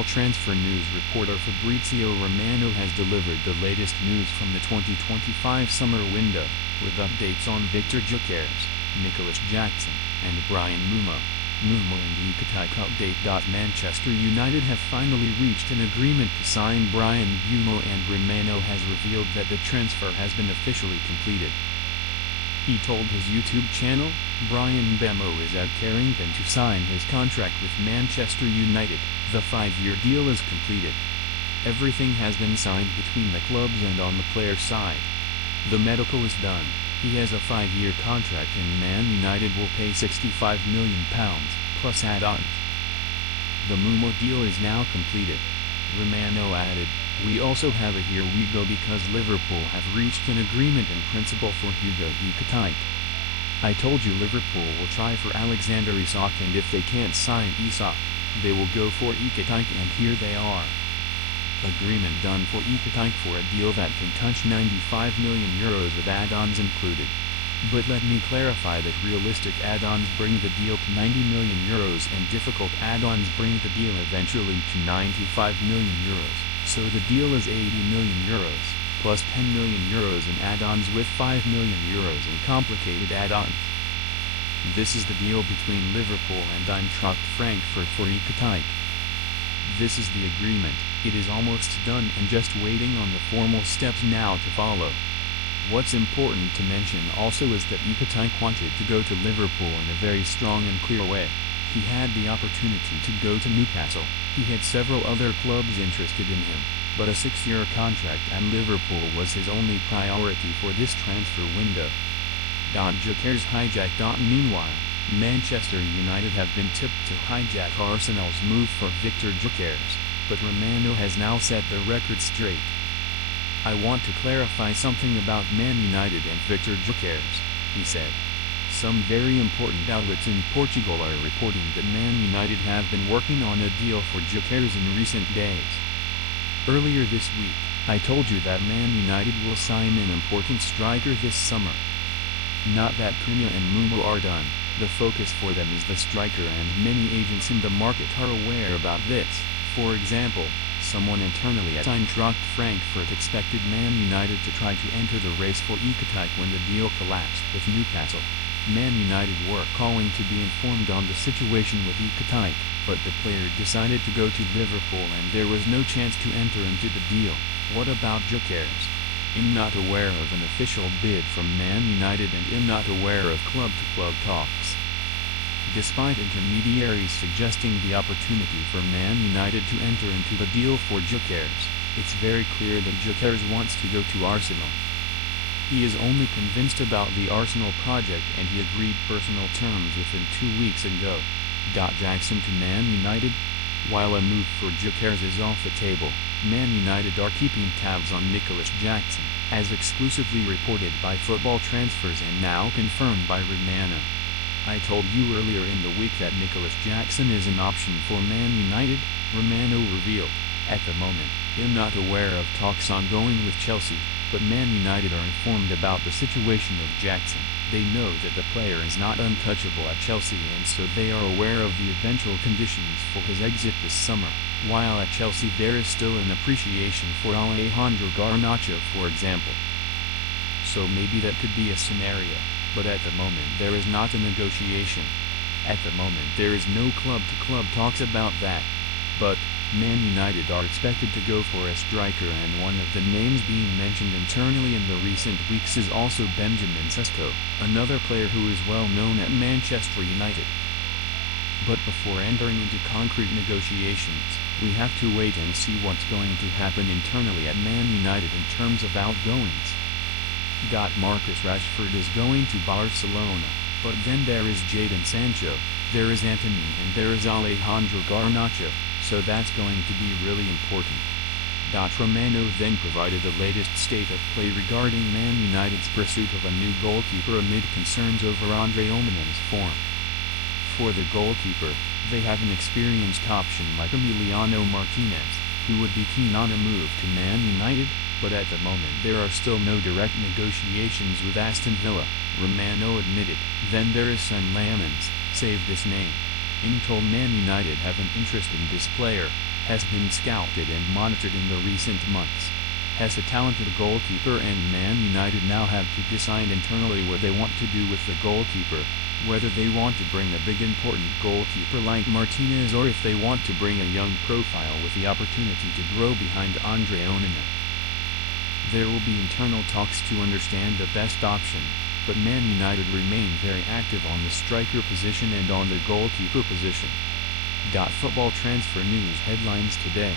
Football Transfer News reporter Fabrizio Romano has delivered the latest news from the 2025 summer window, with updates on Victor Gyokeres, Nicholas Jackson, and Bryan Mbeumo and Ekitike. Update. Manchester United have finally reached an agreement to sign Bryan Mbuemo, and Romano has revealed that the transfer has been officially completed. He told his YouTube channel, Bryan Mbemo is at Carrington to sign his contract with Manchester United. The 5-year deal is completed. Everything has been signed between the clubs and on the player side. The medical is done. He has a 5-year contract and Man United will pay £65 million, plus add-ons. The Mbeumo deal is now completed. Romano added, "We also have a here we go because Liverpool have reached an agreement in principle for Gyokeres HIJACK. I told you Liverpool will try for Alexander Isak, and if they can't sign Isak, they will go for Ekitike, and here they are. Agreement done for Ekitike for a deal that can touch €95 million with add-ons included. But let me clarify that realistic add-ons bring the deal to €90 million and difficult add-ons bring the deal eventually to €95 million. So the deal is €80 million, plus €10 million in add-ons with €5 million in complicated add-ons. This is the deal between Liverpool and Eintracht Frankfurt for Ekitike. This is the agreement. It is almost done and just waiting on the formal steps now to follow." What's important to mention also is that Ekitike wanted to go to Liverpool in a very strong and clear way. He had the opportunity to go to Newcastle. He had several other clubs interested in him, but a 6-year contract at Liverpool was his only priority for this transfer window. Gyokeres HIJACK. Meanwhile, Manchester United have been tipped to hijack Arsenal's move for Victor Gyokeres, but Romano has now set the record straight. "I want to clarify something about Man United and Victor Gyokeres," he said. "Some very important outlets in Portugal are reporting that Man United have been working on a deal for Gyokeres in recent days. Earlier this week, I told you that Man United will sign an important striker this summer. Not that Cunha and Mbeumo are done, the focus for them is the striker, and many agents in the market are aware about this. For example, someone internally at Eintracht Frankfurt expected Man United to try to enter the race for Ekitike when the deal collapsed with Newcastle. Man United were calling to be informed on the situation with Ekitike, but the player decided to go to Liverpool and there was no chance to enter into the deal. What about Gyokeres? I'm not aware of an official bid from Man United and I'm not aware of club-to-club talks. Despite intermediaries suggesting the opportunity for Man United to enter into the deal for Gyokeres, it's very clear that Gyokeres wants to go to Arsenal. He is only convinced about the Arsenal project and he agreed personal terms within 2 weeks ago. Jackson to Man United? While a move for Gyokeres is off the table, Man United are keeping tabs on Nicholas Jackson, as exclusively reported by Football Transfers and now confirmed by Romano. "I told you earlier in the week that Nicholas Jackson is an option for Man United," Romano revealed. "At the moment, I'm not aware of talks ongoing with Chelsea, but Man United are informed about the situation of Jackson. They know that the player is not untouchable at Chelsea and so they are aware of the eventual conditions for his exit this summer. While at Chelsea there is still an appreciation for Alejandro Garnacho, for example. So maybe that could be a scenario. But at the moment there is not a negotiation. At the moment there is no club-to-club talks about that. But, Man United are expected to go for a striker, and one of the names being mentioned internally in the recent weeks is also Benjamin Sesko, another player who is well known at Manchester United. But before entering into concrete negotiations, we have to wait and see what's going to happen internally at Man United in terms of outgoings. Marcus Rashford is going to Barcelona, but then there is Jadon Sancho, there is Antony and there is Alejandro Garnacho, so that's going to be really important." Romano then provided the latest state of play regarding Man United's pursuit of a new goalkeeper amid concerns over Andre Onanam's form. For the goalkeeper, they have an experienced option like Emiliano Martinez, who would be keen on a move to Man United, but at the moment there are still no direct negotiations with Aston Villa, Romano admitted. Then there is Son Lamens, save this name. I'm told Man United have an interest in this player. has been scouted and monitored in the recent months. Has a talented goalkeeper, and Man United now have to decide internally what they want to do with the goalkeeper, whether they want to bring a big important goalkeeper like Martinez or if they want to bring a young profile with the opportunity to grow behind Andre Onana. There will be internal talks to understand the best option, but Man United remain very active on the striker position and on the goalkeeper position. Football transfer news headlines today.